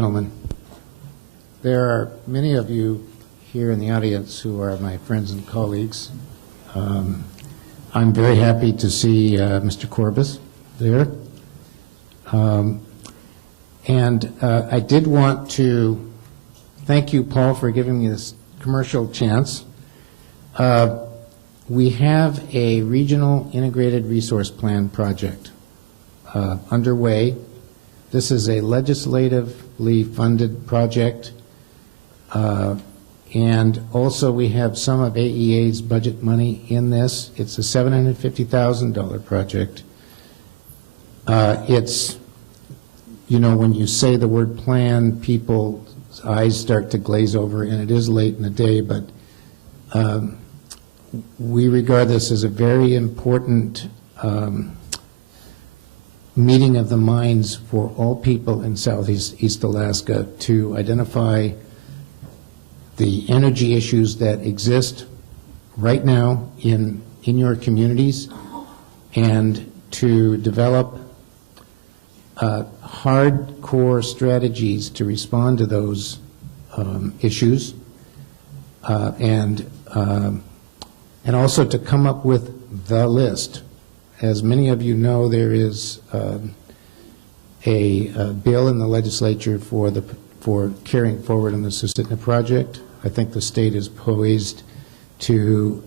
Gentlemen, there are many of you here in the audience who are my friends and colleagues. I'm very happy to see Mr. Corbis there. I did want to thank you, Paul, for giving me this commercial chance. We have a regional integrated resource plan project underway. This is a legislatively funded project, and also we have some of AEA's budget money in this. It's a $750,000 project. It's, you know, when you say the word plan, people's eyes start to glaze over, and it is late in the day, but we regard this as a very important meeting of the minds for all people in Southeast Alaska to identify the energy issues that exist right now in your communities and to develop hardcore strategies to respond to those issues and also to come up with the list. As many of you know, there is a bill in the legislature for carrying forward on the Susitna project. I think the state is poised to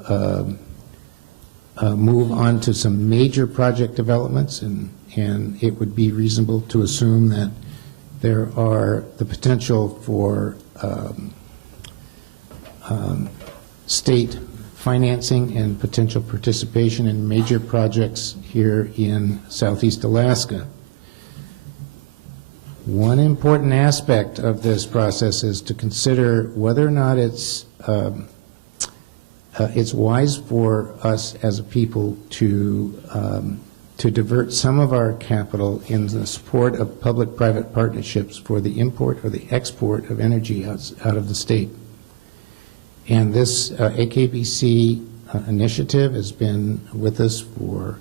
move on to some major project developments, and it would be reasonable to assume that there are the potential for state financing and potential participation in major projects here in Southeast Alaska. One important aspect of this process is to consider whether or not it's wise for us as a people to divert some of our capital in the support of public-private partnerships for the import or the export of energy out of the state. And this AK-BC initiative has been with us for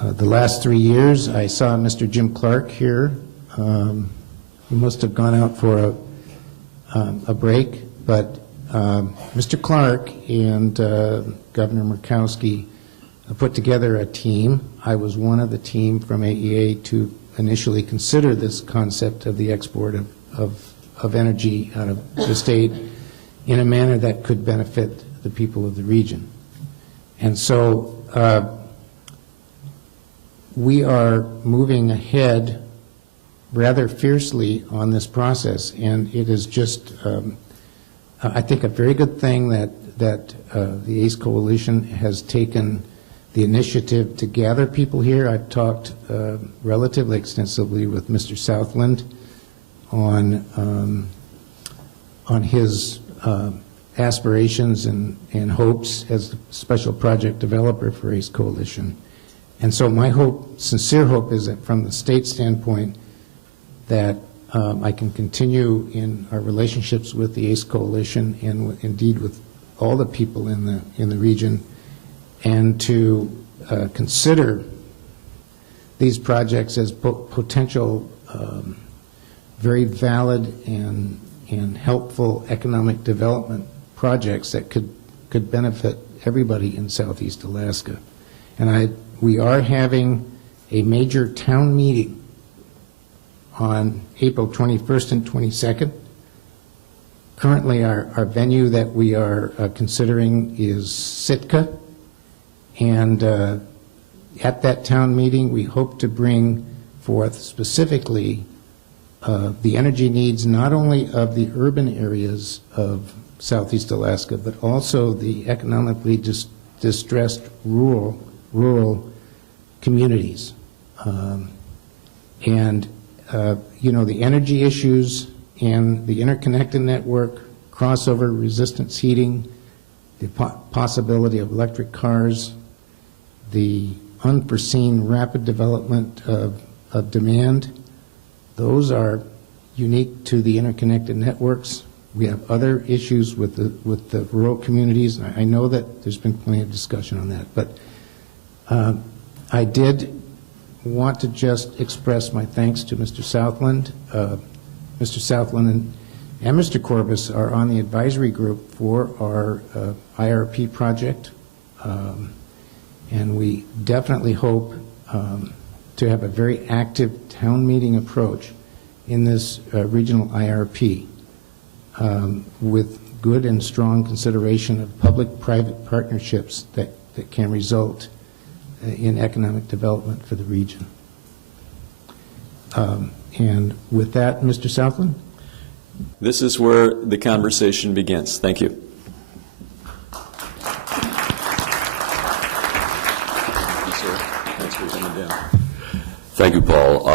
the last 3 years. I saw Mr. Jim Clark here. He must have gone out for a break, but Mr. Clark and Governor Murkowski put together a team. I was one of the team from AEA to initially consider this concept of the export of energy out of the state in a manner that could benefit the people of the region. And so we are moving ahead rather fiercely on this process, and it is just, I think, a very good thing that the ACE Coalition has taken the initiative to gather people here. I've talked relatively extensively with Mr. Southland on his aspirations and hopes as the special project developer for ACE Coalition. And so my hope, sincere hope, is that from the state standpoint that I can continue in our relationships with the ACE Coalition and indeed with all the people in the region, and to consider these projects as potential very valid and helpful economic development projects that could benefit everybody in Southeast Alaska. And we are having a major town meeting on April 21st and 22nd. Currently, our venue that we are considering is Sitka, and at that town meeting, we hope to bring forth specifically the energy needs not only of the urban areas of Southeast Alaska, but also the economically distressed rural communities. You know, the energy issues and the interconnected network, crossover resistance heating, the possibility of electric cars, the unforeseen rapid development of demand, those are unique to the interconnected networks. We have other issues with the rural communities. I know that there's been plenty of discussion on that, but I did want to just express my thanks to Mr. Southland. Mr. Southland and Mr. Corbus are on the advisory group for our IRP project, and we definitely hope to have a very active town meeting approach in this regional IRP with good and strong consideration of public-private partnerships that can result in economic development for the region. And with that, Mr. Southland? This is where the conversation begins. Thank you. Thank you, sir. Thanks for coming down. Thank you, Paul.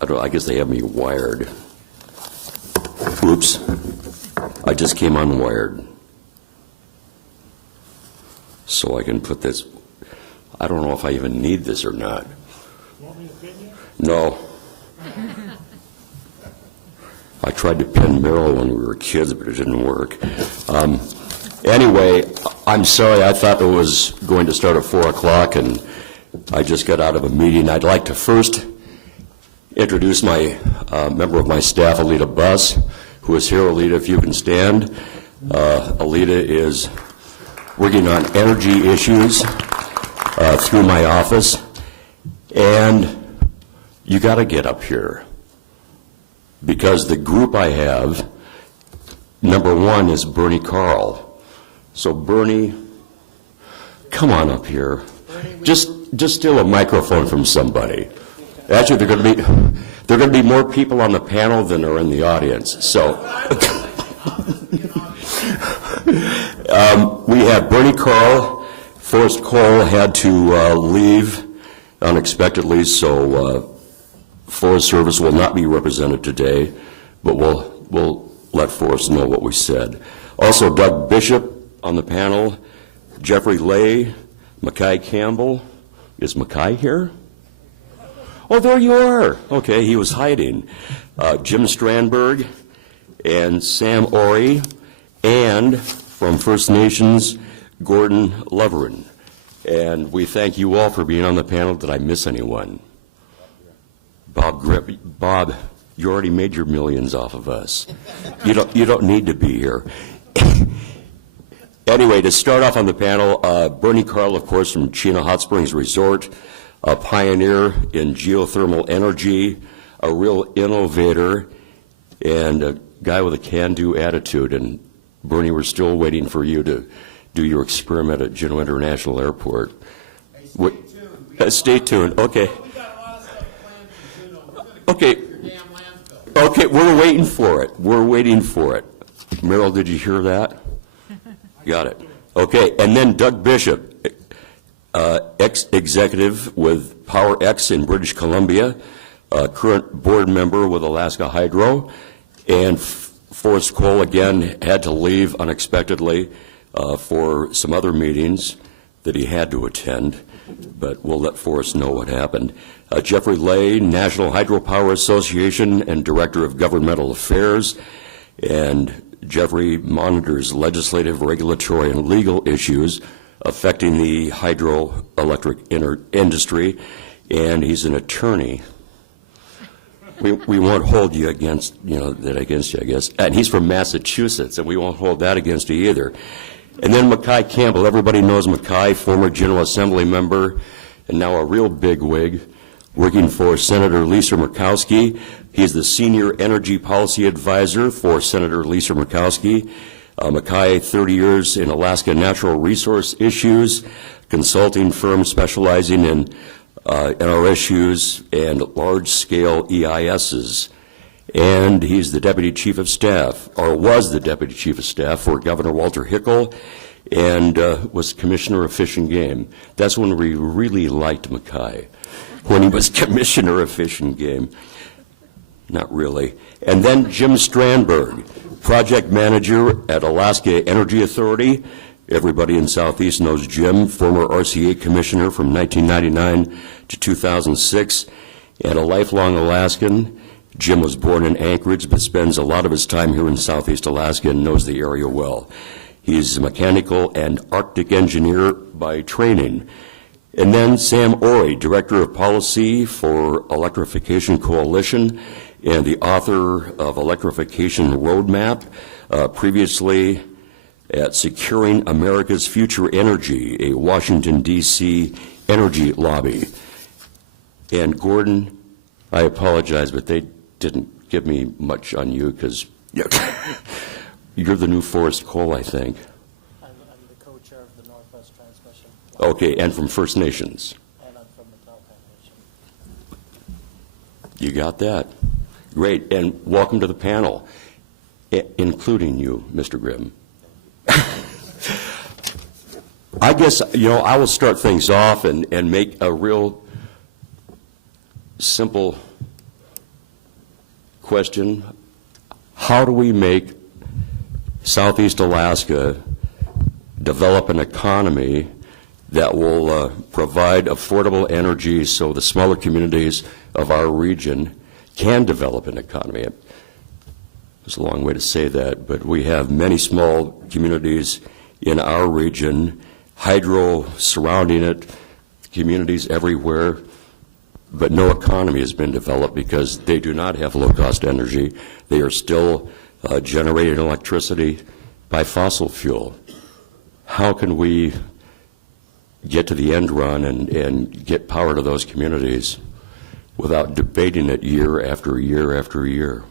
I guess they have me wired. Oops. I just came unwired. So I can put this. I don't know if I even need this or not. You want me to pin you? No. I tried to pin Meryl when we were kids, but it didn't work. Anyway, I'm sorry. I thought it was going to start at 4 o'clock, and I just got out of a meeting. I'd like to first introduce my member of my staff, Alita Buss, who is here. Alita, if you can stand. Alita is working on energy issues through my office, and you got to get up here because the group I have, number one is Bernie Carl. So Bernie, come on up here. Just steal a microphone from somebody. Actually, there are going to be more people on the panel than are in the audience. So we have Bernie Carl. Forrest Cole had to leave unexpectedly, so Forest Service will not be represented today, but we'll let Forrest know what we said. Also, Doug Bishop on the panel, Jeffrey Lay, Mackay Campbell. Is Mackay here? Oh, there you are. Okay, he was hiding. Jim Strandberg and Sam Ori, and from First Nations, Gordon Leverin. And we thank you all for being on the panel. Did I miss anyone? Bob Grip. Bob, you already made your millions off of us. You don't need to be here. Anyway, to start off on the panel, Bernie Carl, of course, from Chino Hot Springs Resort, a pioneer in geothermal energy, a real innovator, and a guy with a can-do attitude. And Bernie, we're still waiting for you to do your experiment at Juneau International Airport. Hey, stay tuned. Stay tuned. Okay. We got a lot of stuff planned for Juneau. We're going to Okay. your damn landfill. Okay, we're waiting for it. We're waiting for it. Meryl, did you hear that? Got it. Okay, and then Doug Bishop, ex-executive with Power X in British Columbia, current board member with Alaska Hydro, and Forrest Cole, again, had to leave unexpectedly for some other meetings that he had to attend, but we'll let Forrest know what happened. Jeffrey Lay, National Hydropower Association and Director of Governmental Affairs, and Jeffrey monitors legislative, regulatory, and legal issues affecting the hydroelectric industry, and he's an attorney. We won't hold you against, that against you, I guess. And he's from Massachusetts, and we won't hold that against you either. And then Mackay Campbell. Everybody knows Mackay, former General Assembly member, and now a real bigwig, working for Senator Lisa Murkowski. He's the Senior Energy Policy Advisor for Senator Lisa Murkowski. Mackay, 30 years in Alaska natural resource issues, consulting firm specializing in NRSUs and large-scale EISs. And he's the Deputy Chief of Staff, or was the Deputy Chief of Staff for Governor Walter Hickel, and was Commissioner of Fish and Game. That's when we really liked Mackay, when he was Commissioner of Fish and Game. Not really. And then Jim Strandberg, Project Manager at Alaska Energy Authority. Everybody in Southeast knows Jim, former RCA Commissioner from 1999 to 2006, and a lifelong Alaskan. Jim was born in Anchorage, but spends a lot of his time here in Southeast Alaska and knows the area well. He's a mechanical and Arctic engineer by training. And then Sam Ori, Director of Policy for Electrification Coalition and the author of Electrification Roadmap, previously at Securing America's Future Energy, a Washington, D.C. energy lobby. And Gordon, I apologize, but they didn't give me much on you because you're the new Forrest Cole, I think. I'm the co-chair of the Northwest Transmission. Okay, and from First Nations. And I'm from the Tahltan Nation. You got that. Great, and welcome to the panel, including you, Mr. Grimm. I guess, I will start things off and make a real simple question. How do we make Southeast Alaska develop an economy that will provide affordable energy so the smaller communities of our region can develop an economy? It's a long way to say that, but we have many small communities in our region, hydro surrounding it, communities everywhere, but no economy has been developed because they do not have low-cost energy. They are still generating electricity by fossil fuel. How can we get to the end run and get power to those communities without debating it year after year after year?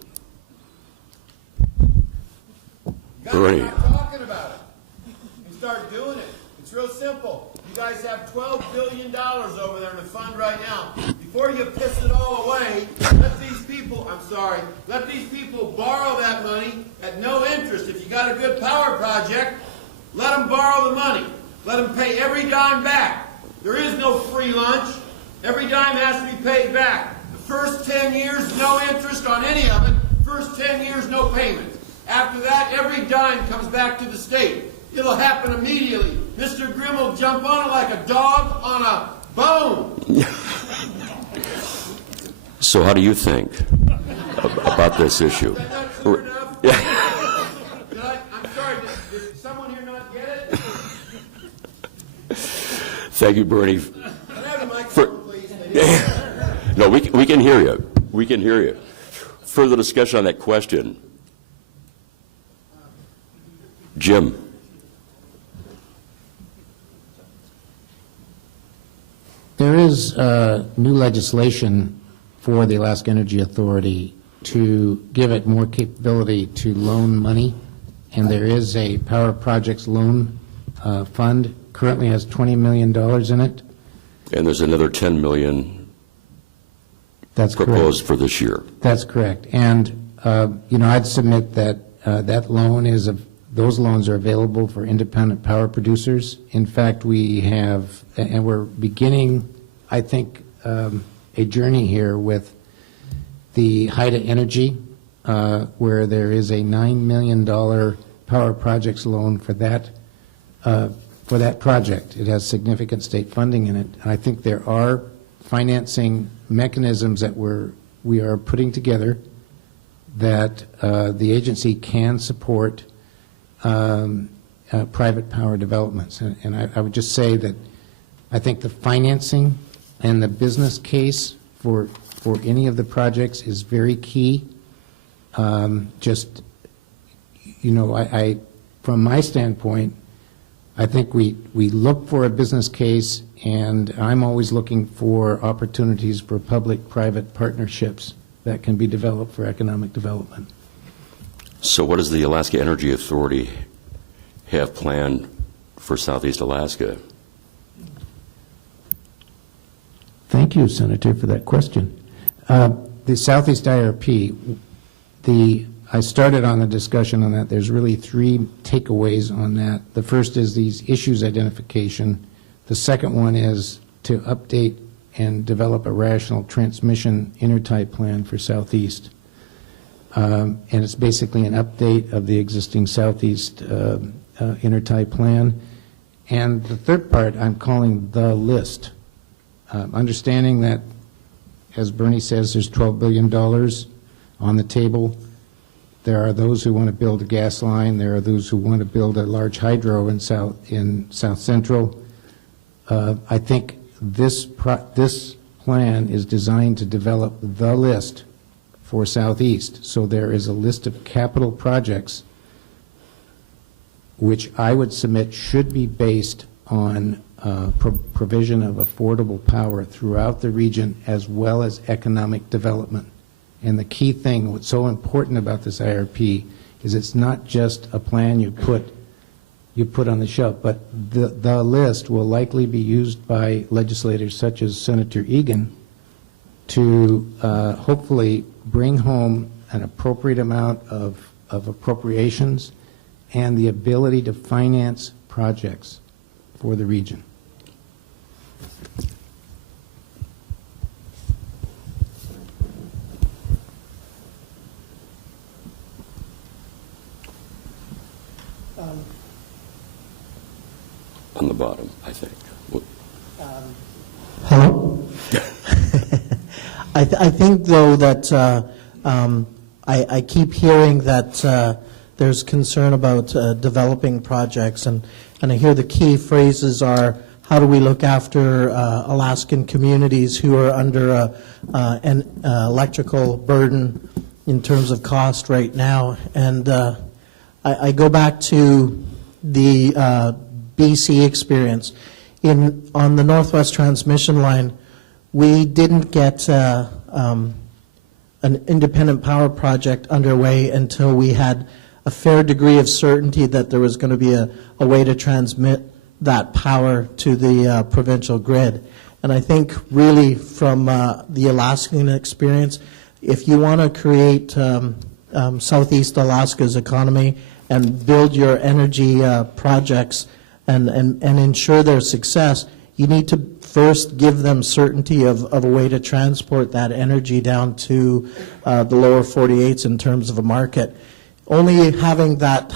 Bernie. You guys start talking about it and start doing it. It's real simple. You guys have $12 billion over there in the fund right now. Before you piss it all away, let these people borrow that money at no interest. If you got a good power project, let them borrow the money. Let them pay every dime back. There is no free lunch. Every dime has to be paid back. The first 10 years, no interest on any of it. First 10 years, no payment. After that, every dime comes back to the state. It'll happen immediately. Mr. Grimm will jump on it like a dog on a bone. So how do you think about this issue? Is that not clear enough? I'm sorry, did someone here not get it? Thank you, Bernie. Can I have the microphone, please? No, we can hear you. We can hear you. Further discussion on that question. Jim. There is new legislation for the Alaska Energy Authority to give it more capability to loan money, and there is a Power Projects Loan Fund, currently has $20 million in it. And there's another $10 million That's proposed correct. for this year. That's correct. And, I'd submit that that loan those loans are available for independent power producers. In fact, we have, and we're beginning, I think, a journey here with the Haida Energy, where there is a $9 million Power Projects loan for that project. It has significant state funding in it. I think there are financing mechanisms that we are putting together that the agency can support private power developments. And I would just say that I think the financing and the business case for any of the projects is very key. From my standpoint, I think we look for a business case, and I'm always looking for opportunities for public-private partnerships that can be developed for economic development. So what does the Alaska Energy Authority have planned for Southeast Alaska? Thank you, Senator, for that question. The Southeast IRP, I started on the discussion on that. There's really three takeaways on that. The first is these issues identification. The second one is to update and develop a rational transmission intertie plan for Southeast. And it's basically an update of the existing Southeast intertie plan. And the third part I'm calling the list. Understanding that, as Bernie says, there's $12 billion on the table. There are those who want to build a gas line. There are those who want to build a large hydro in South Central. I think this plan is designed to develop the list for Southeast. So there is a list of capital projects which I would submit should be based on provision of affordable power throughout the region, as well as economic development. And the key thing, what's so important about this IRP, is it's not just a plan you put on the shelf, but the list will likely be used by legislators such as Senator Egan to hopefully bring home an appropriate amount of appropriations and the ability to finance projects for the region. On the bottom, I think. Hello? I think, though, that I keep hearing that there's concern about developing projects, and I hear the key phrases are, how do we look after Alaskan communities who are under an electrical burden in terms of cost right now? And I go back to the BC experience. On the Northwest Transmission Line, we didn't get an independent power project underway until we had a fair degree of certainty that there was going to be a way to transmit that power to the provincial grid. And I think really from the Alaskan experience, if you want to create Southeast Alaska's economy and build your energy projects and ensure their success, you need to first give them certainty of a way to transport that energy down to the lower 48s in terms of a market. Only having that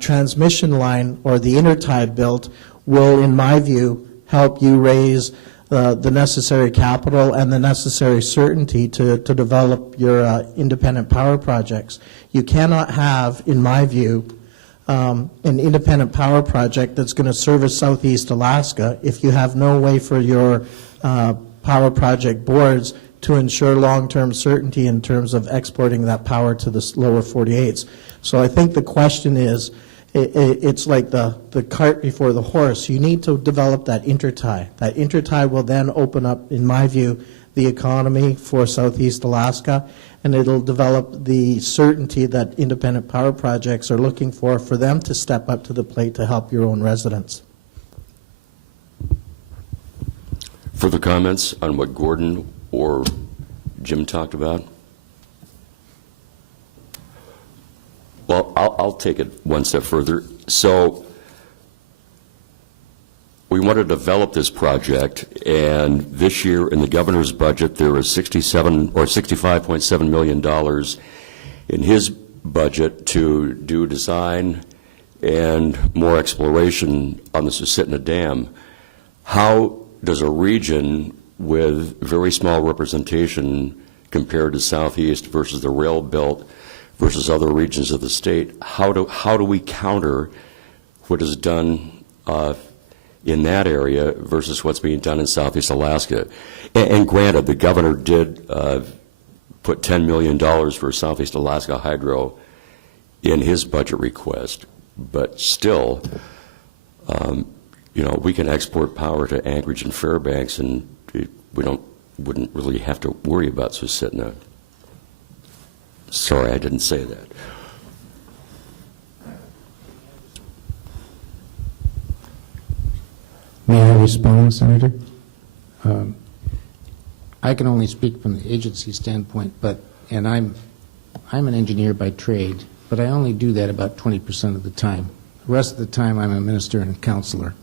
transmission line or the intertie built will, in my view, help you raise the necessary capital and the necessary certainty to develop your independent power projects. You cannot have, in my view, an independent power project that's going to service Southeast Alaska if you have no way for your power project boards to ensure long-term certainty in terms of exporting that power to the lower 48s. So I think the question is, it's like the cart before the horse. You need to develop that intertie. That intertie will then open up, in my view, the economy for Southeast Alaska, and it'll develop the certainty that independent power projects are looking for them to step up to the plate to help your own residents. Further comments on what Gordon or Jim talked about? Well, I'll take it one step further. So we want to develop this project, and this year in the governor's budget there is $65.7 million in his budget to do design and more exploration on the Susitna Dam. How does a region with very small representation compared to Southeast versus the rail belt versus other regions of the state, how do we counter what is done in that area versus what's being done in Southeast Alaska? And granted, the governor did put $10 million for Southeast Alaska Hydro in his budget request, but still, we can export power to Anchorage and Fairbanks, and wouldn't really have to worry about Susitna. Sorry, I didn't say that. May I respond, Senator? I can only speak from the agency standpoint, and I'm an engineer by trade, but I only do that about 20% of the time. The rest of the time, I'm a minister and a counselor.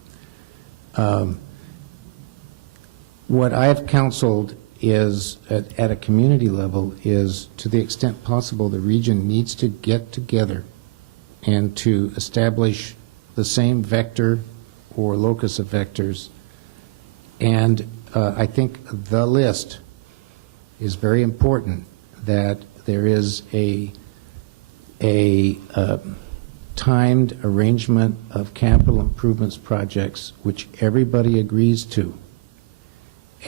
What I've counseled is, at a community level, is to the extent possible, the region needs to get together and to establish the same vector or locus of vectors. And I think the list is very important, that there is a timed arrangement of capital improvements projects which everybody agrees to.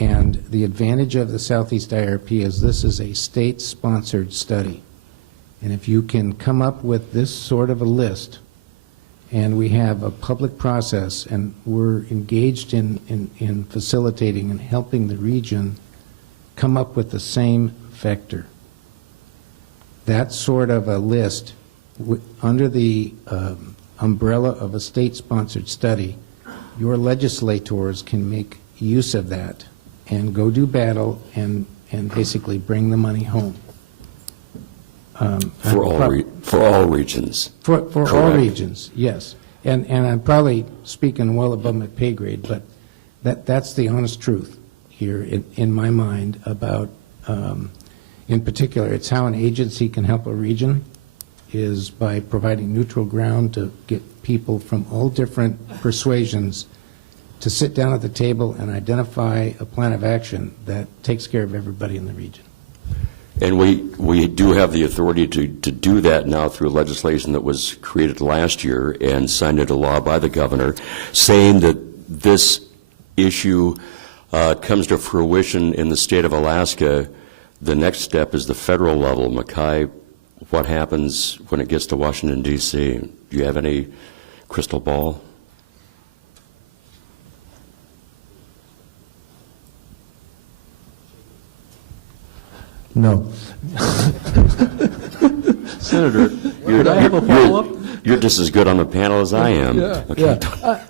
And the advantage of the Southeast IRP is this is a state-sponsored study. And if you can come up with this sort of a list, and we have a public process, and we're engaged in facilitating and helping the region come up with the same vector. That sort of a list, under the umbrella of a state-sponsored study, your legislators can make use of that and go do battle and basically bring the money home. For all regions. For all Correct. regions, yes. And I'm probably speaking well above my pay grade, but that's the honest truth here in my mind about, in particular, it's how an agency can help a region is by providing neutral ground to get people from all different persuasions to sit down at the table and identify a plan of action that takes care of everybody in the region. And we do have the authority to do that now through legislation that was created last year and signed into law by the governor, saying that this issue comes to fruition in the state of Alaska. The next step is the federal level. Mackay, what happens when it gets to Washington, D.C.? Do you have any crystal ball? No. Senator, Could I have a follow-up? you're just as good on the panel as I am. Yeah, Okay. yeah.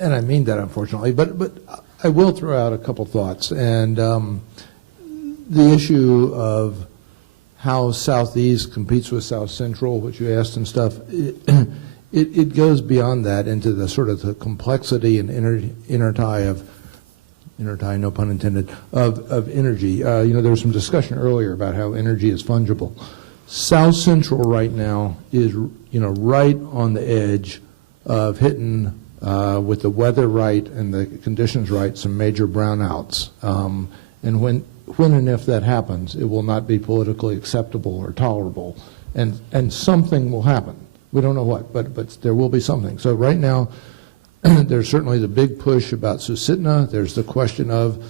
And I mean that, unfortunately, but I will throw out a couple thoughts. And the issue of how Southeast competes with South Central, which you asked and stuff, it goes beyond that into the sort of the complexity and intertie, no pun intended, of energy. There was some discussion earlier about how energy is fungible. South Central right now is, right on the edge of hitting, with the weather right and the conditions right, some major brownouts. And when and if that happens, it will not be politically acceptable or tolerable. And something will happen. We don't know what, but there will be something. So right now, there's certainly the big push about Susitna. There's the question of,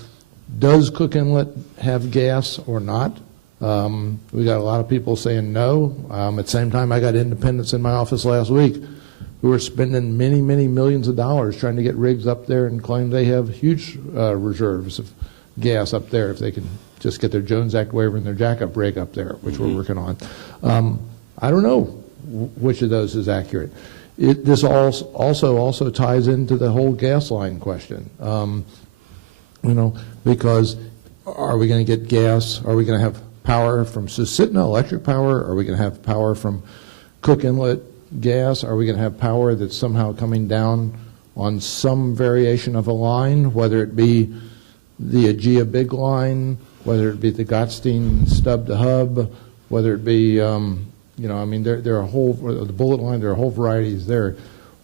does Cook Inlet have gas or not? We got a lot of people saying no. At the same time, I got independents in my office last week who are spending many, many millions of dollars trying to get rigs up there and claim they have huge reserves of gas up there if they can just get their Jones Act waiver and their jackup rig up there, which we're working on. I don't know which of those is accurate. This also ties into the whole gas line question, because are we going to get gas? Are we going to have power from Susitna, electric power? Are we going to have power from Cook Inlet gas? Are we going to have power that's somehow coming down on some variation of a line, whether it be the Aegea big line, whether it be the Gottstein stub to hub, whether it be there are a whole, the bullet line, there are a whole varieties there.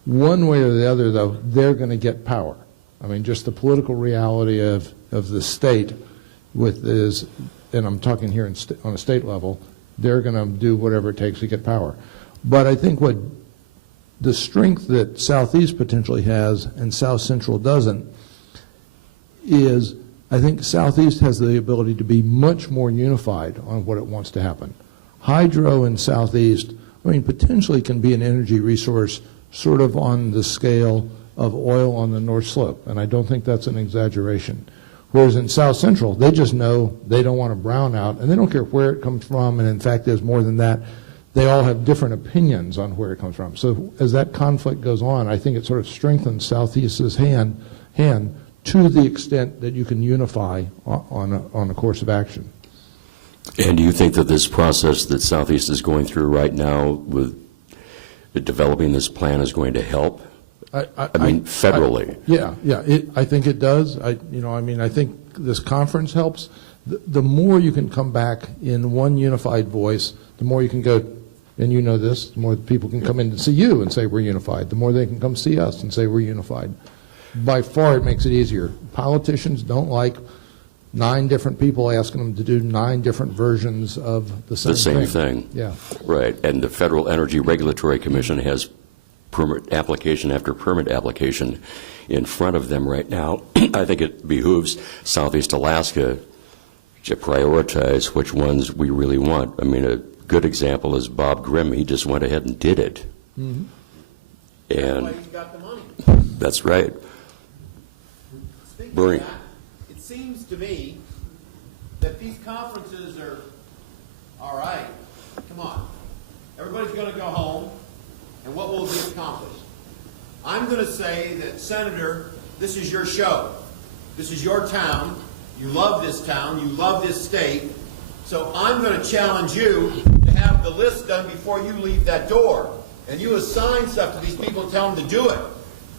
One way or the other, though, they're going to get power. I mean, just the political reality of the state with is, and I'm talking here on a state level, they're going to do whatever it takes to get power. But I think what the strength that Southeast potentially has and South Central doesn't is, I think Southeast has the ability to be much more unified on what it wants to happen. Hydro in Southeast, potentially can be an energy resource sort of on the scale of oil on the North Slope, and I don't think that's an exaggeration. Whereas in South Central, they just know they don't want a brownout, and they don't care where it comes from, and in fact, there's more than that. They all have different opinions on where it comes from. So as that conflict goes on, I think it sort of strengthens Southeast's hand to the extent that you can unify on a course of action. And do you think that this process that Southeast is going through right now with developing this plan is going to help? Federally. I think it does. I think this conference helps. The more you can come back in one unified voice, the more you can go, and you know this, the more people can come in and see you and say we're unified. The more they can come see us and say we're unified. By far, it makes it easier. Politicians don't like 9 different people asking them to do 9 different versions of the same thing. thing. Yeah. Right. And the Federal Energy Regulatory Commission has permit application after permit application in front of them right now. I think it behooves Southeast Alaska to prioritize which ones we really want. I mean, a good example is Bob Grimm. He just went ahead and did it. That's And why he's got the money. that's right. Speaking Bernie. of that, it seems to me that these conferences are, all right, come on. Everybody's going to go home, and what will be accomplished? I'm going to say that, Senator, this is your show. This is your town. You love this town. You love this state. So I'm going to challenge you to have the list done before you leave that door. And you assign stuff to these people and tell them to do it.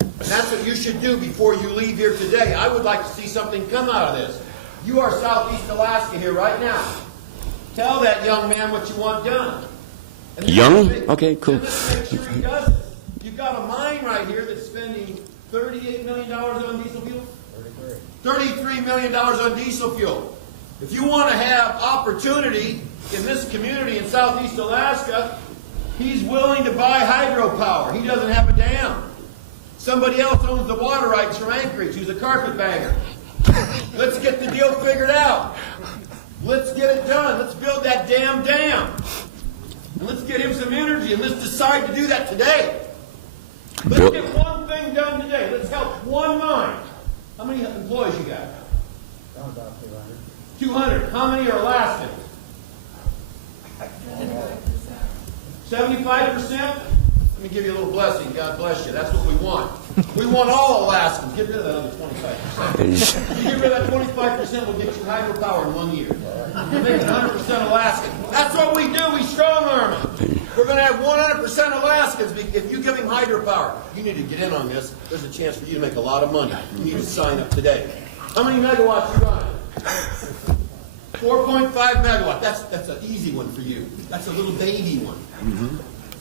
And that's what you should do before you leave here today. I would like to see something come out of this. You are Southeast Alaska here right now. Tell that young man what you want done. And Young? Okay, cool. And let's make sure he does it. You've got a mine right here that's spending $38 million on diesel fuel? $33 million on diesel fuel. If you want to have opportunity in this community in Southeast Alaska, he's willing to buy hydropower. He doesn't have a dam. Somebody else owns the water rights from Anchorage, who's a carpetbagger. Let's get the deal figured out. Let's get it done. Let's build that damn dam. And let's get him some energy, and let's decide to do that today. Let's get one thing done today. Let's help one mine. How many employees you got? About 200. 200. How many are Alaskans? 75%? Let me give you a little blessing. God bless you. That's what we want. We want all Alaskans. Get rid of that other 25%. You get rid of that 25%, we'll get you hydropower in 1 year. We'll make it 100% Alaskan. That's what we do. We strong arm them. We're going to have 100% Alaskans. If you give him hydropower, you need to get in on this. There's a chance for you to make a lot of money. You need to sign up today. How many megawatts you running? 4.5 megawatts. That's an easy one for you. That's a little baby one.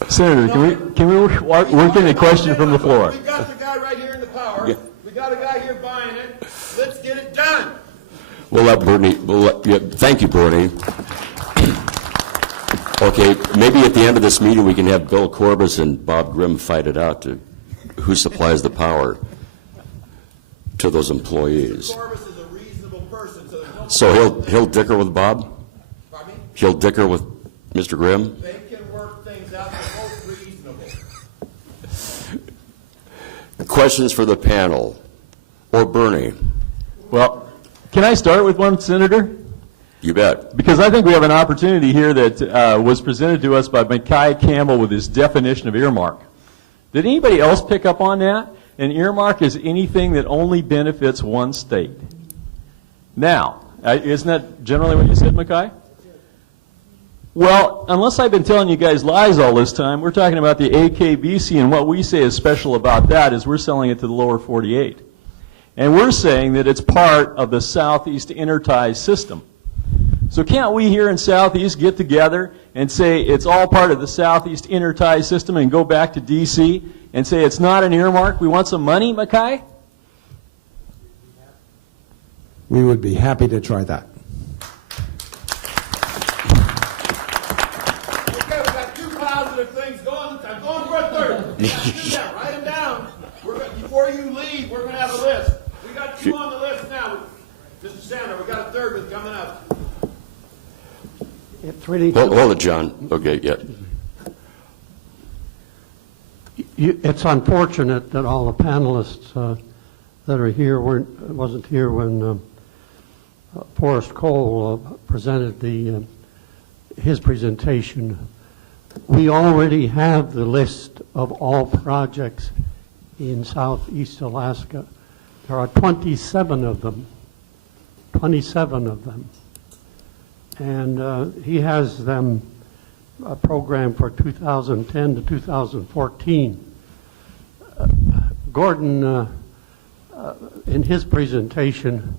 Senator, can we work in a question from the floor? We got the guy right here in the power. Yeah. We got a guy here buying it. Let's get it done. We'll let Bernie, thank you, Bernie. Okay, maybe at the end of this meeting, we can have Bill Corbis and Bob Grimm fight it out to who supplies the power to those employees. Corbis is a reasonable person, so there's no... So he'll dicker with Bob? Pardon me? He'll dicker with Mr. Grimm? They can work things out. They're both reasonable. Questions for the panel? Or Bernie? Well, can I start with one, Senator? You bet. Because I think we have an opportunity here that was presented to us by Mackay Campbell with his definition of earmark. Did anybody else pick up on that? An earmark is anything that only benefits one state. Now, isn't that generally what you said, Mackay? Well, unless I've been telling you guys lies all this time, we're talking about the AK-BC, and what we say is special about that is we're selling it to the lower 48. And we're saying that it's part of the Southeast Intertie system. So can't we here in Southeast get together and say it's all part of the Southeast Intertie system and go back to D.C. and say it's not an earmark, we want some money, Mackay? We would be happy to try that. Okay, we got two positive things going. I'm going for a third. Do that. Write them down. Before you leave, we're going to have a list. We got two on the list now. Mr. Sanders, we got a third one coming up. It's really Hold it, John. Okay, yeah. it's unfortunate that all the panelists that are here wasn't here when Forrest Cole presented his presentation. We already have the list of all projects in Southeast Alaska. There are 27 of them. 27 of them. And he has them programmed for 2010 to 2014. Gordon, in his presentation,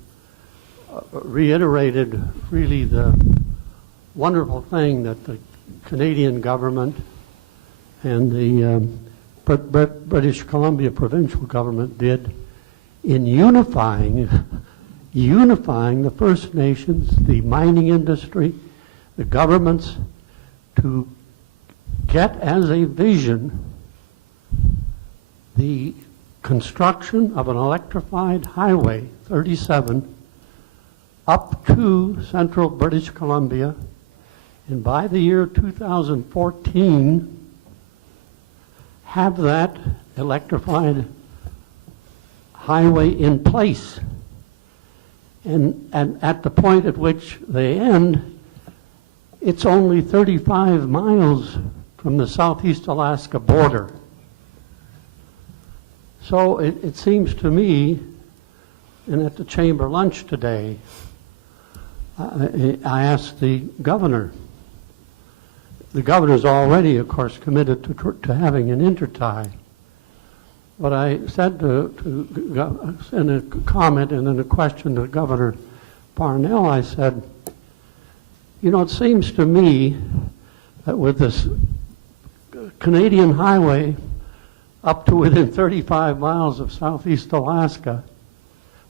reiterated really the wonderful thing that the Canadian government and the British Columbia provincial government did in unifying the First Nations, the mining industry, the governments, to get as a vision the construction of an electrified highway 37 up to central British Columbia, and by the year 2014, have that electrified highway in place. And at the point at which they end, it's only 35 miles from the Southeast Alaska border. So it seems to me, and at the chamber lunch today, I asked the governor. The governor's already, of course, committed to having an intertie. But I said in a comment and in a question to Governor Parnell, I said, you know, it seems to me that with this Canadian highway up to within 35 miles of Southeast Alaska,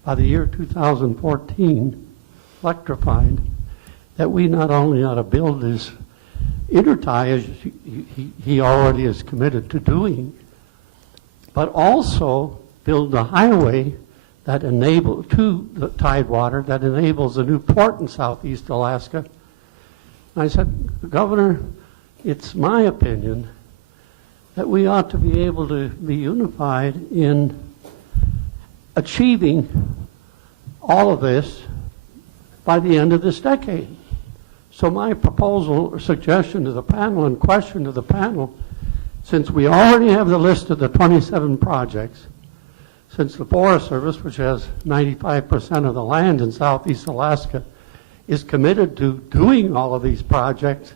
by the year 2014, electrified, that we not only ought to build this intertie, as he already is committed to doing, but also build a highway that enables to the Tidewater, that enables a new port in Southeast Alaska. And I said, Governor, it's my opinion that we ought to be able to be unified in achieving all of this by the end of this decade. So my proposal or suggestion to the panel and question to the panel, since we already have the list of the 27 projects, since the Forest Service, which has 95% of the land in Southeast Alaska, is committed to doing all of these projects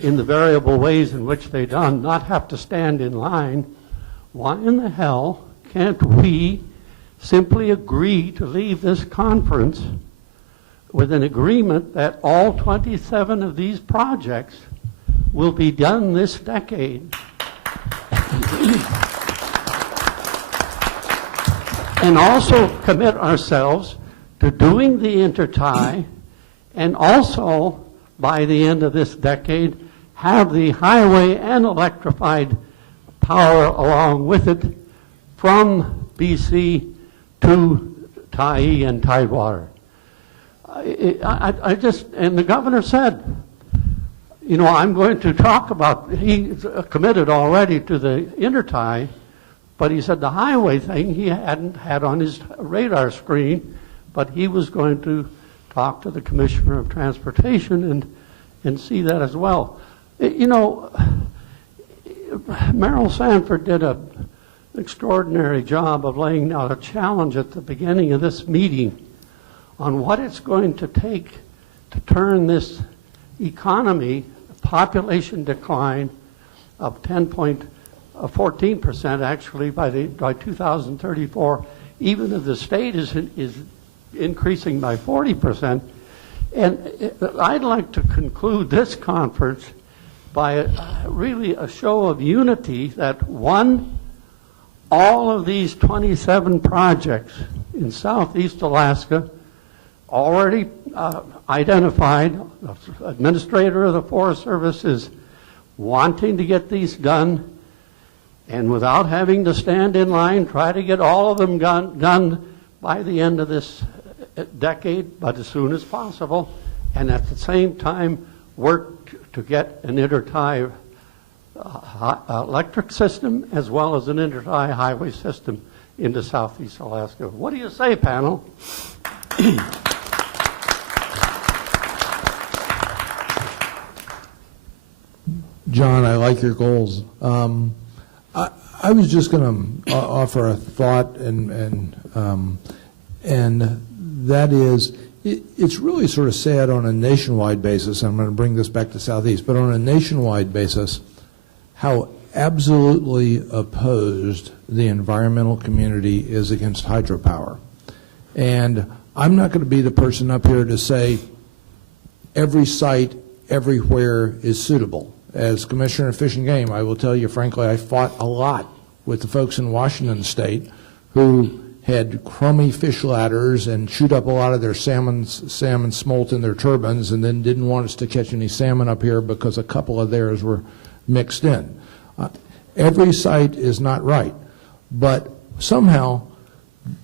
in the variable ways in which they're done, not have to stand in line, why in the hell can't we simply agree to leave this conference with an agreement that all 27 of these projects will be done this decade? And also commit ourselves to doing the intertie, and also by the end of this decade have the highway and electrified power along with it from BC to Tyee and Tidewater. I just, and the governor said, you know, I'm going to talk about, he's committed already to the intertie, but he said the highway thing he hadn't had on his radar screen, but he was going to talk to the Commissioner of Transportation and see that as well. You know, Merrill Sanford did an extraordinary job of laying out a challenge at the beginning of this meeting on what it's going to take to turn this economy, population decline of 14% actually by 2034, even if the state is increasing by 40%. And I'd like to conclude this conference by really a show of unity that, one, all of these 27 projects in Southeast Alaska already identified, the administrator of the Forest Service is wanting to get these done, and without having to stand in line, try to get all of them done by the end of this decade, but as soon as possible, and at the same time work to get an intertie electric system as well as an intertie highway system into Southeast Alaska. What do you say, panel? John, I like your goals. I was just going to offer a thought, and that is, it's really sort of sad on a nationwide basis. I'm going to bring this back to Southeast, but on a nationwide basis, how absolutely opposed the environmental community is against hydropower. And I'm not going to be the person up here to say every site everywhere is suitable. As Commissioner of Fish and Game, I will tell you frankly, I fought a lot with the folks in Washington State who had crummy fish ladders and chewed up a lot of their salmon smolt in their turbines, and then didn't want us to catch any salmon up here because a couple of theirs were mixed in. Every site is not right. But somehow,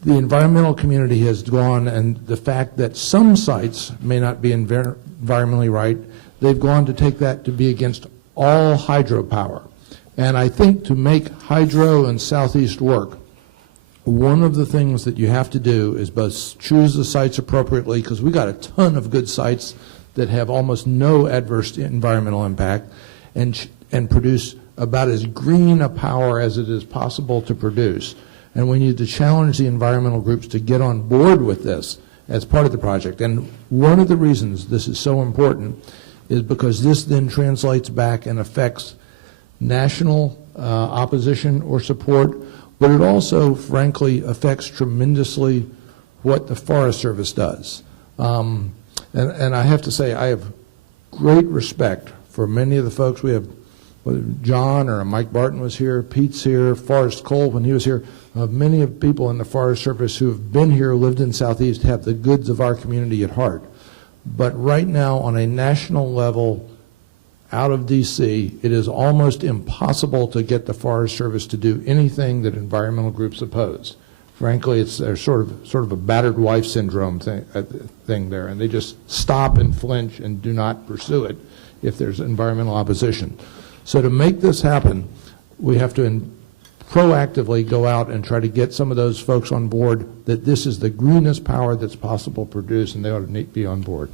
the environmental community has gone, and the fact that some sites may not be environmentally right, they've gone to take that to be against all hydropower. And I think to make hydro and Southeast work, one of the things that you have to do is both choose the sites appropriately, because we got a ton of good sites that have almost no adverse environmental impact, and produce about as green a power as it is possible to produce. And we need to challenge the environmental groups to get on board with this as part of the project. And one of the reasons this is so important is because this then translates back and affects national opposition or support, but it also, frankly, affects tremendously what the Forest Service does. And I have to say, I have great respect for many of the folks. We have, whether John or Mike Barton was here, Pete's here, Forrest Cole when he was here, many of the people in the Forest Service who have been here, lived in Southeast, have the goods of our community at heart. But right now, on a national level, out of D.C., it is almost impossible to get the Forest Service to do anything that environmental groups oppose. Frankly, there's sort of a battered wife syndrome thing there, and they just stop and flinch and do not pursue it if there's environmental opposition. So to make this happen, we have to proactively go out and try to get some of those folks on board that this is the greenest power that's possible to produce, and they ought to be on board.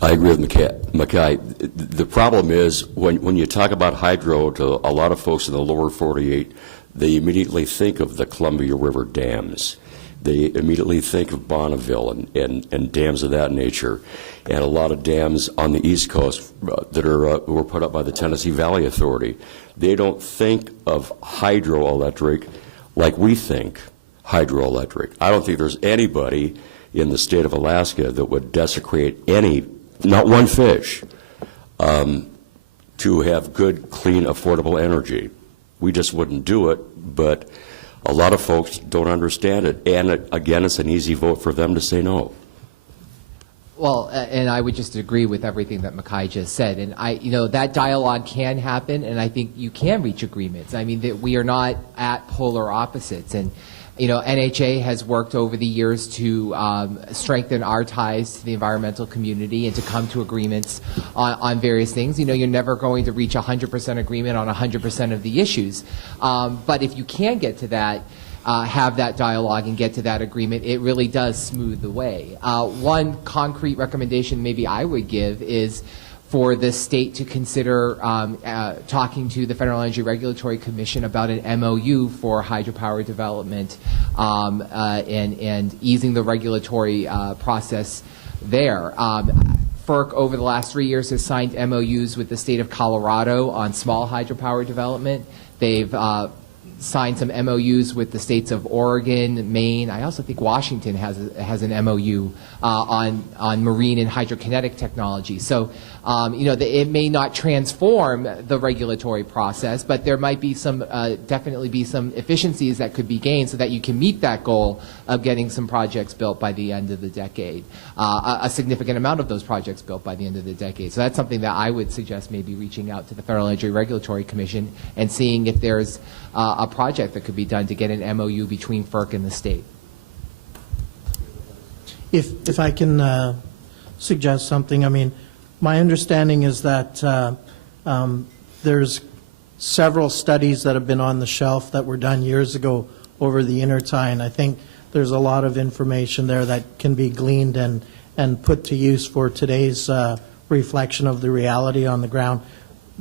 I agree with Mackay. The problem is when you talk about hydro to a lot of folks in the lower 48, they immediately think of the Columbia River dams. They immediately think of Bonneville and dams of that nature, and a lot of dams on the East Coast that were put up by the Tennessee Valley Authority. They don't think of hydroelectric like we think hydroelectric. I don't think there's anybody in the state of Alaska that would desecrate not one fish, to have good, clean, affordable energy. We just wouldn't do it, but a lot of folks don't understand it. And again, it's an easy vote for them to say no. Well, and I would just agree with everything that Mackay just said. And that dialogue can happen, and I think you can reach agreements. I mean, that we are not at polar opposites. And, NHA has worked over the years to strengthen our ties to the environmental community and to come to agreements on various things. You're never going to reach 100% agreement on 100% of the issues. But if you can get to that, have that dialogue and get to that agreement, it really does smooth the way. One concrete recommendation maybe I would give is for the state to consider talking to the Federal Energy Regulatory Commission about an MOU for hydropower development and easing the regulatory process there. FERC over the last 3 years has signed MOUs with the state of Colorado on small hydropower development. They've signed some MOUs with the states of Oregon, Maine. I also think Washington has an MOU on marine and hydrokinetic technology. So, it may not transform the regulatory process, but there might be definitely be some efficiencies that could be gained so that you can meet that goal of getting some projects built by the end of the decade, a significant amount of those projects built by the end of the decade. So that's something that I would suggest maybe reaching out to the Federal Energy Regulatory Commission and seeing if there's a project that could be done to get an MOU between FERC and the state. If I can suggest something, I mean, my understanding is that there's several studies that have been on the shelf that were done years ago over the Intertie, and I think there's a lot of information there that can be gleaned and put to use for today's reflection of the reality on the ground.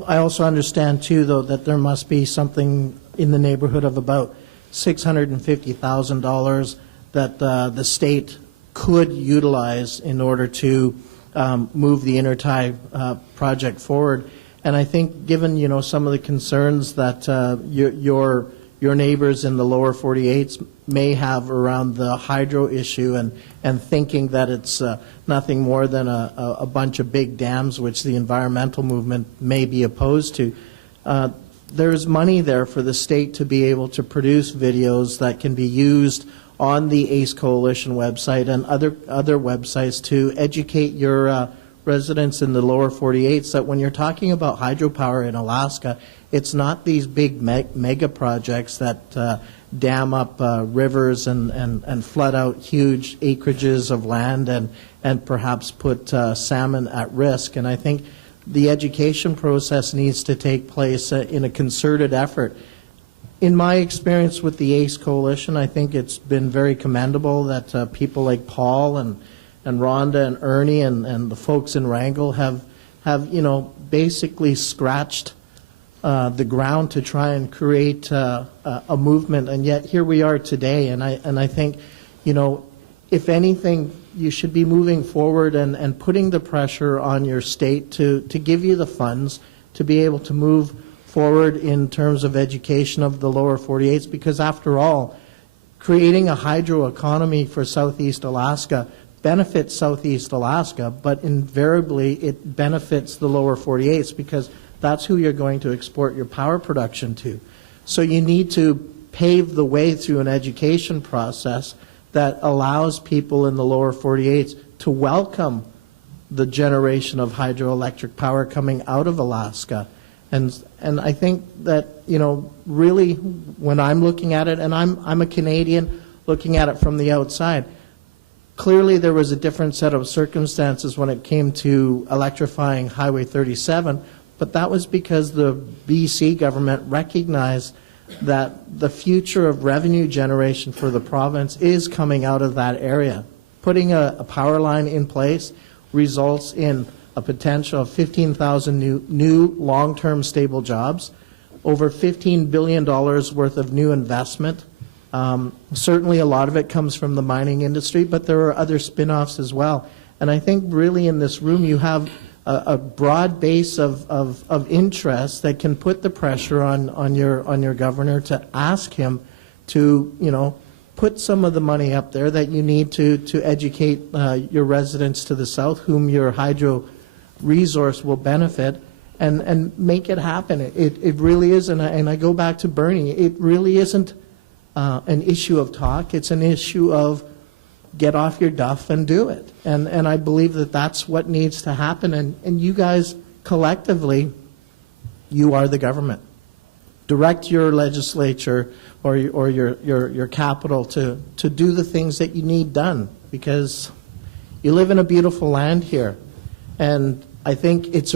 I also understand, too, though, that there must be something in the neighborhood of about $650,000 that the state could utilize in order to move the Intertie project forward. And I think, given some of the concerns that your neighbors in the lower 48s may have around the hydro issue, and thinking that it's nothing more than a bunch of big dams, which the environmental movement may be opposed to, there's money there for the state to be able to produce videos that can be used on the ACE Coalition website and other websites to educate your residents in the lower 48s that when you're talking about hydropower in Alaska, it's not these big mega projects that dam up rivers and flood out huge acreages of land and perhaps put salmon at risk. And I think the education process needs to take place in a concerted effort. In my experience with the ACE Coalition, I think it's been very commendable that people like Paul and Rhonda and Ernie and the folks in Wrangell have basically scratched the ground to try and create a movement, and yet here we are today. And I think, if anything, you should be moving forward and putting the pressure on your state to give you the funds to be able to move forward in terms of education of the lower 48s, because after all, creating a hydro economy for Southeast Alaska benefits Southeast Alaska, but invariably it benefits the lower 48s because that's who you're going to export your power production to. So you need to pave the way through an education process that allows people in the lower 48s to welcome the generation of hydroelectric power coming out of Alaska. And I think that, really when I'm looking at it, and I'm a Canadian looking at it from the outside, clearly there was a different set of circumstances when it came to electrifying Highway 37, but that was because the BC government recognized that the future of revenue generation for the province is coming out of that area. Putting a power line in place results in a potential of 15,000 new long-term stable jobs, over $15 billion worth of new investment. Certainly a lot of it comes from the mining industry, but there are other spin-offs as well. And I think really in this room you have a broad base of interest that can put the pressure on your governor to ask him to, put some of the money up there that you need to educate your residents to the south, whom your hydro resource will benefit, and make it happen. It really is, and I go back to Bernie, it really isn't an issue of talk, it's an issue of get off your duff and do it. And I believe that that's what needs to happen, and you guys collectively, you are the government. Direct your legislature or your capital to do the things that you need done, because you live in a beautiful land here. And I think it's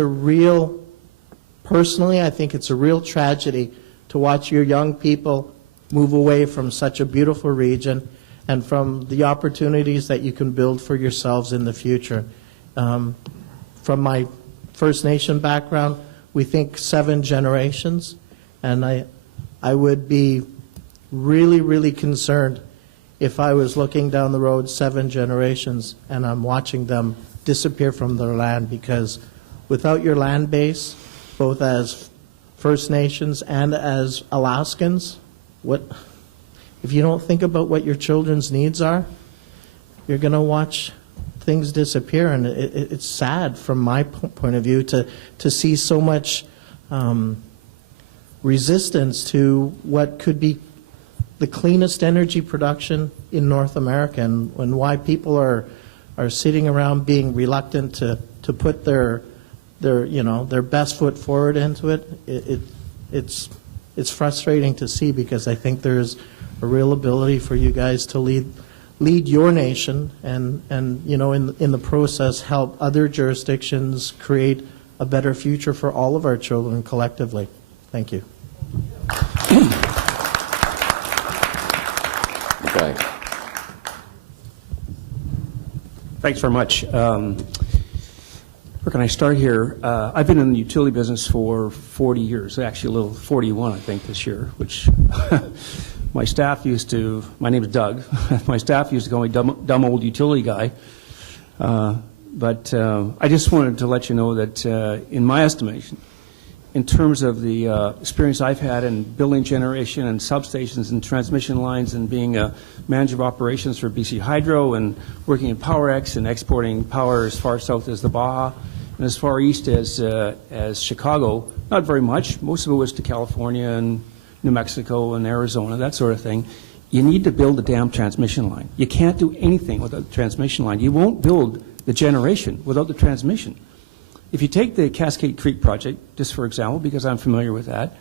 personally, I think it's a real tragedy to watch your young people move away from such a beautiful region and from the opportunities that you can build for yourselves in the future. From my First Nation background, we think 7 generations, and I would be really, really concerned if I was looking down the road 7 generations and I'm watching them disappear from their land, because without your land base, both as First Nations and as Alaskans, if you don't think about what your children's needs are, you're going to watch things disappear. And it's sad from my point of view to see so much resistance to what could be the cleanest energy production in North America, and why people are sitting around being reluctant to put their best foot forward into it. It's frustrating to see, because I think there's a real ability for you guys to lead your nation and in the process help other jurisdictions create a better future for all of our children collectively. Thank you. Okay. Thanks very much. Where can I start here? I've been in the utility business for 40 years, actually a little 41, I think, this year, which my staff used to, my name is Doug, my staff used to call me dumb old utility guy. But I just wanted to let you know that in my estimation, in terms of the experience I've had in building generation and substations and transmission lines and being a manager of operations for BC Hydro and working in PowerX and exporting power as far south as the Baja and as far east as Chicago, not very much. Most of it was to California and New Mexico and Arizona, that sort of thing. You need to build a damn transmission line. You can't do anything without the transmission line. You won't build the generation without the transmission. If you take the Cascade Creek project, just for example, because I'm familiar with that,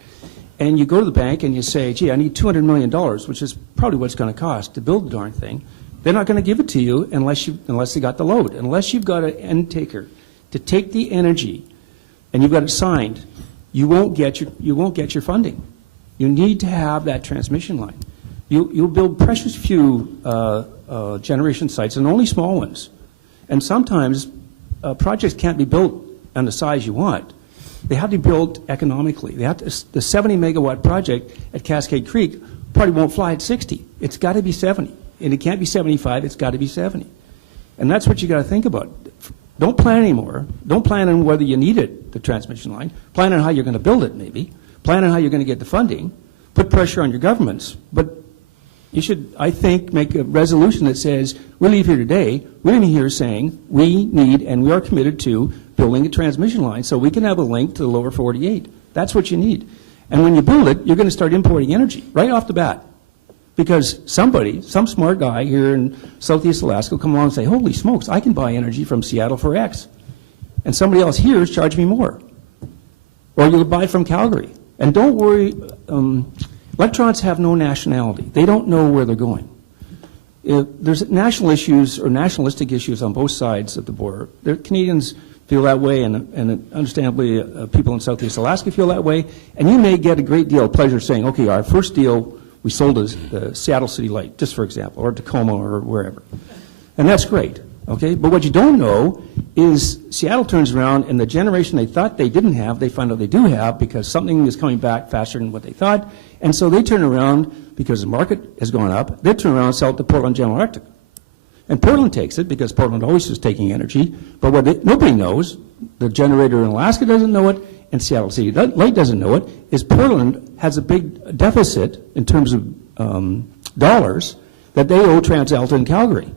and you go to the bank and you say, gee, I need $200 million, which is probably what it's going to cost to build the darn thing. They're not going to give it to you unless they got the load. Unless you've got an end taker to take the energy and you've got it signed, you won't get your funding. You need to have that transmission line. You'll build precious few generation sites, and only small ones. And sometimes projects can't be built on the size you want. They have to be built economically. The 70-megawatt project at Cascade Creek probably won't fly at 60. It's got to be 70. And it can't be 75. It's got to be 70. And that's what you got to think about. Don't plan anymore. Don't plan on whether you need it, the transmission line. Plan on how you're going to build it, maybe. Plan on how you're going to get the funding. Put pressure on your governments. But you should, I think, make a resolution that says, we leave here today, we're in here saying we need and we are committed to building a transmission line so we can have a link to the lower 48. That's what you need. And when you build it, you're going to start importing energy right off the bat. Because somebody, some smart guy here in Southeast Alaska will come along and say, holy smokes, I can buy energy from Seattle for X. And somebody else here is charging me more. Or you'll buy it from Calgary. And don't worry, electrons have no nationality. They don't know where they're going. There's national issues or nationalistic issues on both sides of the border. Canadians feel that way, and understandably people in Southeast Alaska feel that way. And you may get a great deal of pleasure saying, okay, our first deal we sold the Seattle City Light, just for example, or Tacoma or wherever. And that's great, okay? But what you don't know is Seattle turns around and the generation they thought they didn't have, they find out they do have because something is coming back faster than what they thought. And so they turn around because the market has gone up. They turn around and sell it to Portland General Electric. And Portland takes it because Portland always is taking energy. But what nobody knows, the generator in Alaska doesn't know it, and Seattle City Light doesn't know it, is Portland has a big deficit in terms of dollars that they owe TransAlta in Calgary.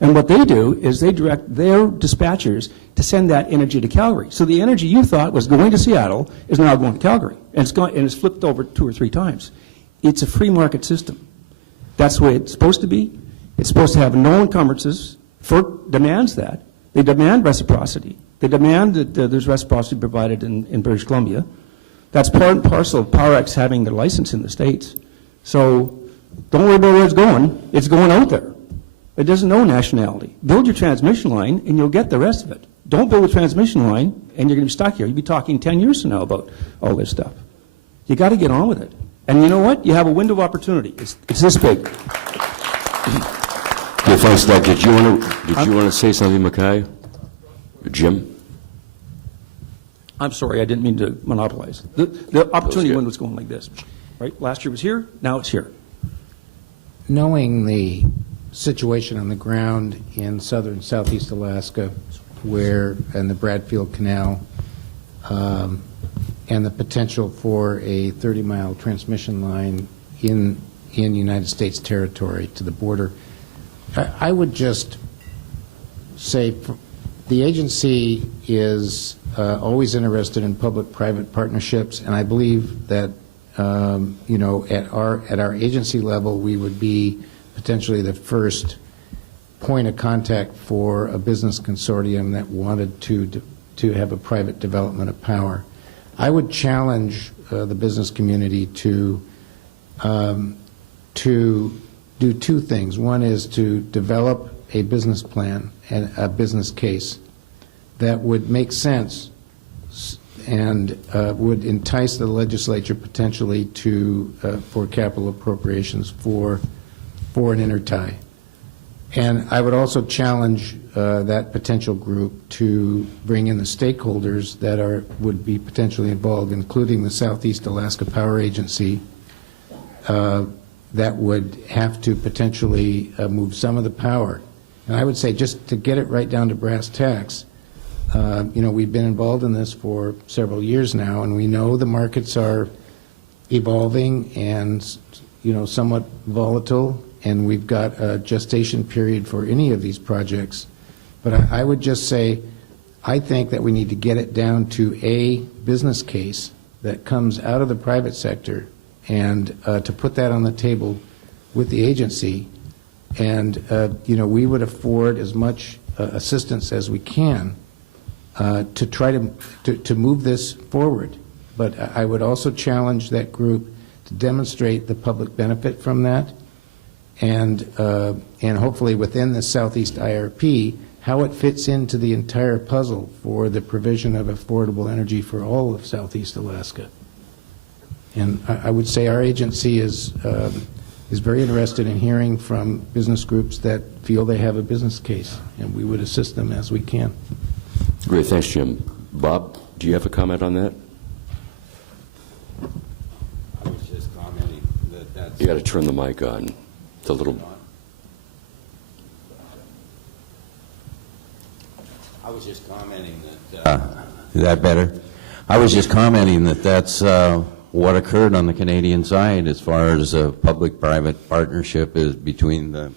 And what they do is they direct their dispatchers to send that energy to Calgary. So the energy you thought was going to Seattle is now going to Calgary. And it's flipped over 2 or 3 times. It's a free market system. That's the way it's supposed to be. It's supposed to have no encumbrances. FERC demands that. They demand reciprocity. They demand that there's reciprocity provided in British Columbia. That's part and parcel of PowerX having their license in the States. So don't worry about where it's going. It's going out there. It doesn't know nationality. Build your transmission line, and you'll get the rest of it. Don't build a transmission line, and you're going to be stuck here. You'll be talking 10 years from now about all this stuff. You got to get on with it. And you know what? You have a window of opportunity. It's this big. Okay, thanks, Doug. Did you want to say something, Mackay? Jim? I'm sorry, I didn't mean to monopolize. The opportunity window was going like this, right? Last year was here, now it's here. Knowing the situation on the ground in southern Southeast Alaska, and the Bradfield Canal, and the potential for a 30-mile transmission line in United States territory to the border, I would just say the agency is always interested in public-private partnerships, and I believe that at our agency level, we would be potentially the first point of contact for a business consortium that wanted to have a private development of power. I would challenge the business community to do 2 things. One is to develop a business plan and a business case that would make sense and would entice the legislature potentially for capital appropriations for an intertie. And I would also challenge that potential group to bring in the stakeholders that would be potentially involved, including the Southeast Alaska Power Agency, that would have to potentially move some of the power. And I would say, just to get it right down to brass tacks, we've been involved in this for several years now, and we know the markets are evolving and, somewhat volatile, and we've got a gestation period for any of these projects. But I would just say, I think that we need to get it down to a business case that comes out of the private sector, and to put that on the table with the agency. And, we would afford as much assistance as we can to try to move this forward. But I would also challenge that group to demonstrate the public benefit from that, and hopefully within the Southeast IRP, how it fits into the entire puzzle for the provision of affordable energy for all of Southeast Alaska. And I would say our agency is very interested in hearing from business groups that feel they have a business case, and we would assist them as we can. Great, thanks, Jim. Bob, do you have a comment on that? I was just commenting that that's... You got to turn the mic on. It's a little... I was just commenting that... is that better? I was just commenting that that's what occurred on the Canadian side as far as a public-private partnership is between the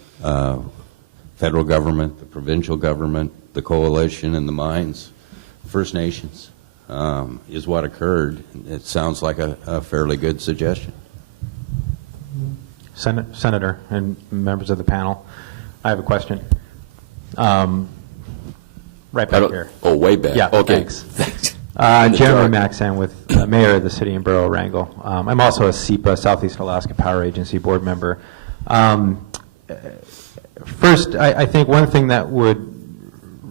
federal government, the provincial government, the coalition, and the mines. First Nations is what occurred. It sounds like a fairly good suggestion. Senator and members of the panel, I have a question. Right back here. Oh, way back. Yeah, okay. Thanks. Jeremy Maxan with Mayor of the City and Borough Wrangell. I'm also a SEPA, Southeast Alaska Power Agency board member. First, I think one thing that would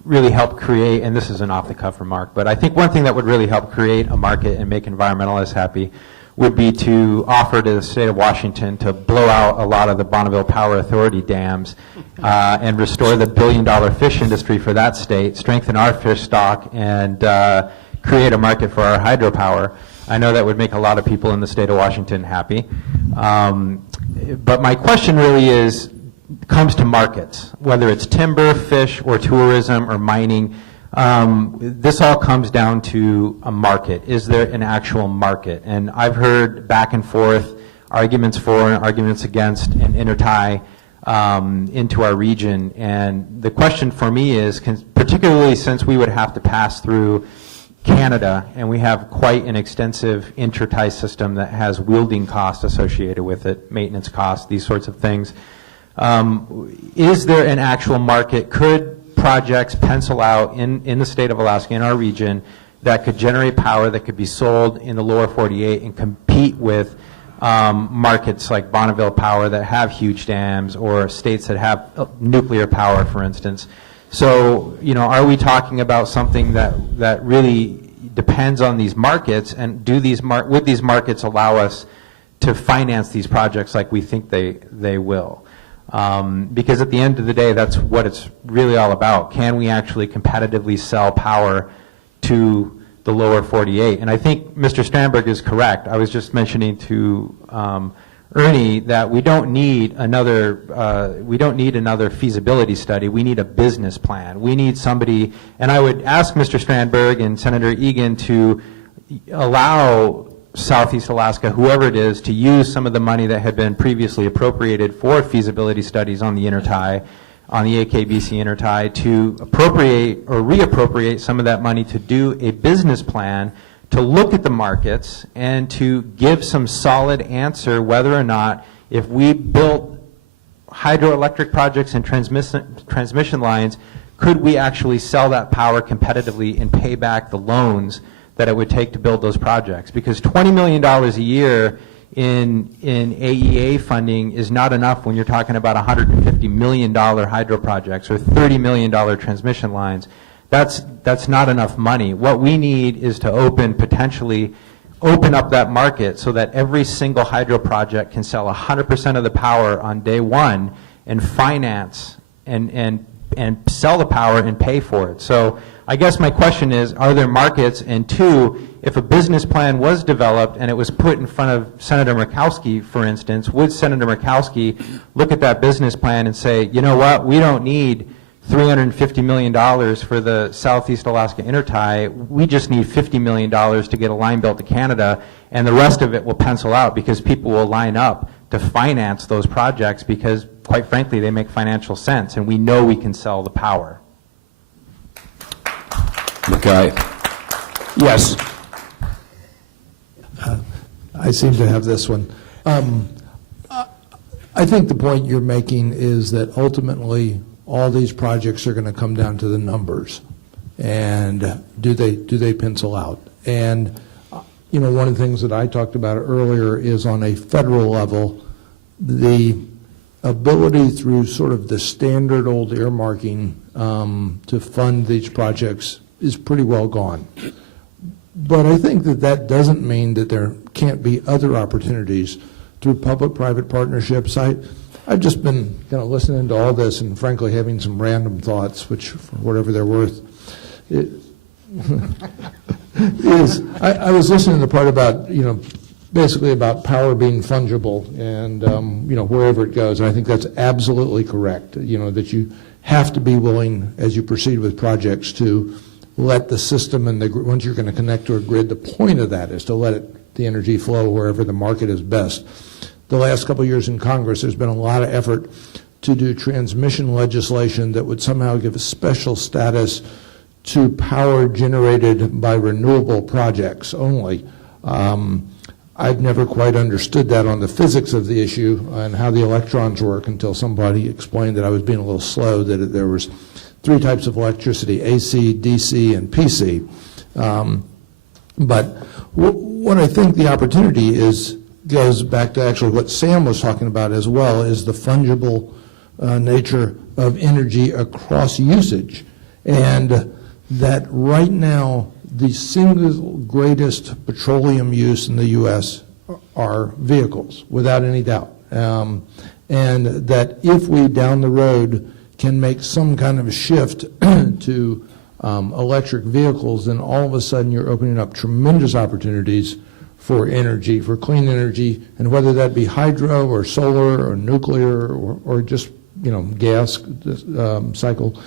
really help create, and this is an off-the-cuff remark, but I think one thing that would really help create a market and make environmentalists happy would be to offer to the state of Washington to blow out a lot of the Bonneville Power Authority dams and restore the billion-dollar fish industry for that state, strengthen our fish stock, and create a market for our hydropower. I know that would make a lot of people in the state of Washington happy. But my question really comes to markets, whether it's timber, fish, or tourism, or mining. This all comes down to a market. Is there an actual market? And I've heard back and forth arguments for and arguments against an intertie into our region. And the question for me is, particularly since we would have to pass through Canada, and we have quite an extensive intertie system that has wielding costs associated with it, maintenance costs, these sorts of things. Is there an actual market? Could projects pencil out in the state of Alaska, in our region, that could generate power that could be sold in the lower 48 and compete with markets like Bonneville Power that have huge dams, or states that have nuclear power, for instance? So, are we talking about something that really depends on these markets, and would these markets allow us to finance these projects like we think they will? Because at the end of the day, that's what it's really all about. Can we actually competitively sell power to the lower 48? And I think Mr. Strandberg is correct. I was just mentioning to Ernie that we don't need another feasibility study. We need a business plan. We need somebody, and I would ask Mr. Strandberg and Senator Egan to allow Southeast Alaska, whoever it is, to use some of the money that had been previously appropriated for feasibility studies on the intertie, on the AK-BC Intertie, to appropriate or reappropriate some of that money to do a business plan, to look at the markets, and to give some solid answer whether or not, if we built hydroelectric projects and transmission lines, could we actually sell that power competitively and pay back the loans that it would take to build those projects? Because $20 million a year in AEA funding is not enough when you're talking about $150 million hydro projects or $30 million transmission lines. That's not enough money. What we need is to potentially open up that market so that every single hydro project can sell 100% of the power on day one and finance and sell the power and pay for it. So I guess my question is, are there markets? And two, if a business plan was developed and it was put in front of Senator Murkowski, for instance, would Senator Murkowski look at that business plan and say, you know what, we don't need $350 million for the Southeast Alaska Intertie, we just need $50 million to get a line built to Canada, and the rest of it will pencil out because people will line up to finance those projects because, quite frankly, they make financial sense, and we know we can sell the power. Mackay. Yes. I seem to have this one. I think the point you're making is that ultimately all these projects are going to come down to the numbers, and do they pencil out? And you know, one of the things that I talked about earlier is on a federal level, the ability through sort of the standard old earmarking to fund these projects is pretty well gone. But I think that that doesn't mean that there can't be other opportunities through public-private partnerships. I've just been kind of listening to all this and frankly having some random thoughts, which, for whatever they're worth, I was listening to the part about, you know, basically about power being fungible and, you know, wherever it goes. And I think that's absolutely correct, you know, that you have to be willing, as you proceed with projects, to let the system and once you're going to connect to a grid, the point of that is to let the energy flow wherever the market is best. The last couple of years in Congress, there's been a lot of effort to do transmission legislation that would somehow give a special status to power generated by renewable projects only. I've never quite understood that on the physics of the issue and how the electrons work until somebody explained that I was being a little slow, that there was 3 types of electricity, AC, DC, and PC. But what I think the opportunity is goes back to actually what Sam was talking about as well, is the fungible nature of energy across usage. And that right now, the single greatest petroleum use in the U.S. are vehicles, without any doubt. And that if we, down the road, can make some kind of a shift to electric vehicles, then all of a sudden you're opening up tremendous opportunities for energy, for clean energy, and whether that be hydro or solar or nuclear or just, you know, gas cycle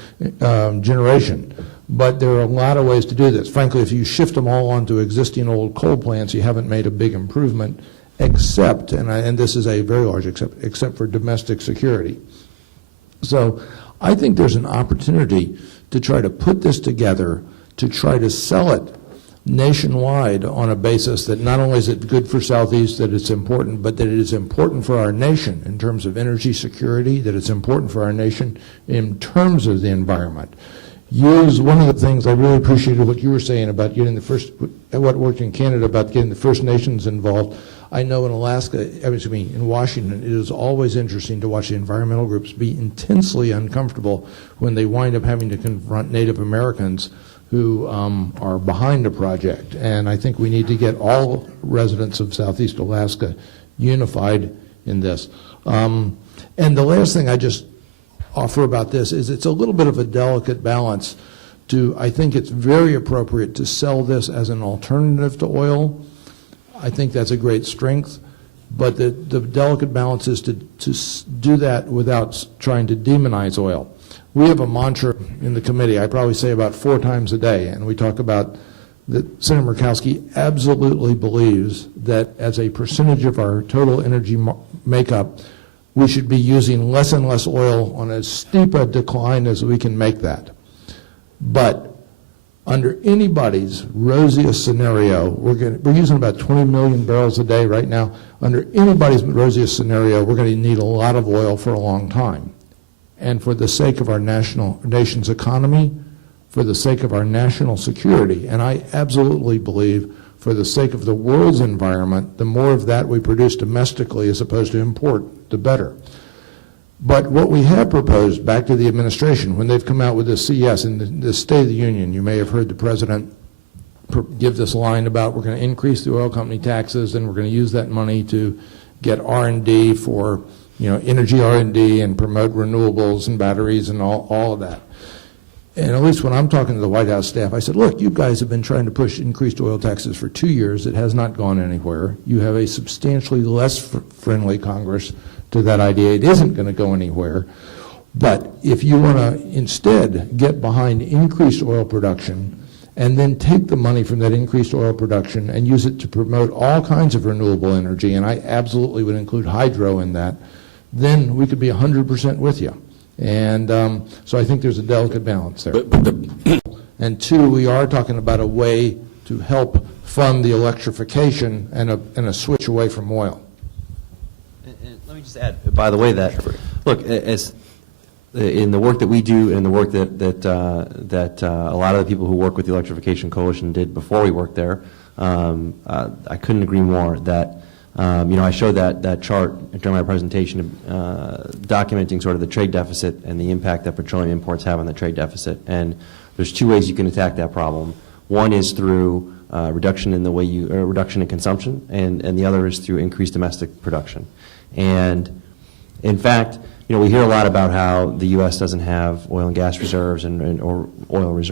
generation. But there are a lot of ways to do this. Frankly, if you shift them all onto existing old coal plants, you haven't made a big improvement, except, and this is a very large except for domestic security. So I think there's an opportunity to try to put this together, to try to sell it nationwide on a basis that not only is it good for Southeast, that it's important, but that it is important for our nation in terms of energy security, that it's important for our nation in terms of the environment. One of the things I really appreciated what you were saying about getting what worked in Canada about getting the First Nations involved. I know in Alaska, in Washington, it is always interesting to watch the environmental groups be intensely uncomfortable when they wind up having to confront Native Americans who are behind a project. And I think we need to get all residents of Southeast Alaska unified in this. And the last thing I just offer about this is it's a little bit of a delicate balance I think it's very appropriate to sell this as an alternative to oil. I think that's a great strength, but the delicate balance is to do that without trying to demonize oil. We have a mantra in the committee, I probably say about 4 times a day, and we talk about that Senator Murkowski absolutely believes that as a percentage of our total energy makeup, we should be using less and less oil on as steep a decline as we can make that. But under anybody's rosiest scenario, we're using about 20 million barrels a day right now. Under anybody's rosiest scenario, we're going to need a lot of oil for a long time. And for the sake of our nation's economy, for the sake of our national security, and I absolutely believe for the sake of the world's environment, the more of that we produce domestically as opposed to import, the better. But what we have proposed back to the administration, when they've come out with this CES in the State of the Union, you may have heard the president give this line about we're going to increase the oil company taxes and we're going to use that money to get R&D for, energy R&D and promote renewables and batteries and all of that. And at least when I'm talking to the White House staff, I said, look, you guys have been trying to push increased oil taxes for 2 years. It has not gone anywhere. You have a substantially less friendly Congress to that idea. It isn't going to go anywhere. But if you want to instead get behind increased oil production and then take the money from that increased oil production and use it to promote all kinds of renewable energy, and I absolutely would include hydro in that, then we could be 100% with you. And so I think there's a delicate balance there. And 2, we are talking about a way to help fund the electrification and a switch away from oil. And let me just add, by the way, that, look, as in the work that we do and the work that a lot of the people who work with the Electrification Coalition did before we worked there, I couldn't agree more that, I showed that chart during my presentation documenting sort of the trade deficit and the impact that petroleum imports have on the trade deficit. And there's two ways you can attack that problem. One is through reduction in reduction in consumption, and the other is through increased domestic production. And in fact, we hear a lot about how the U.S. doesn't have oil and gas reserves or oil reserves.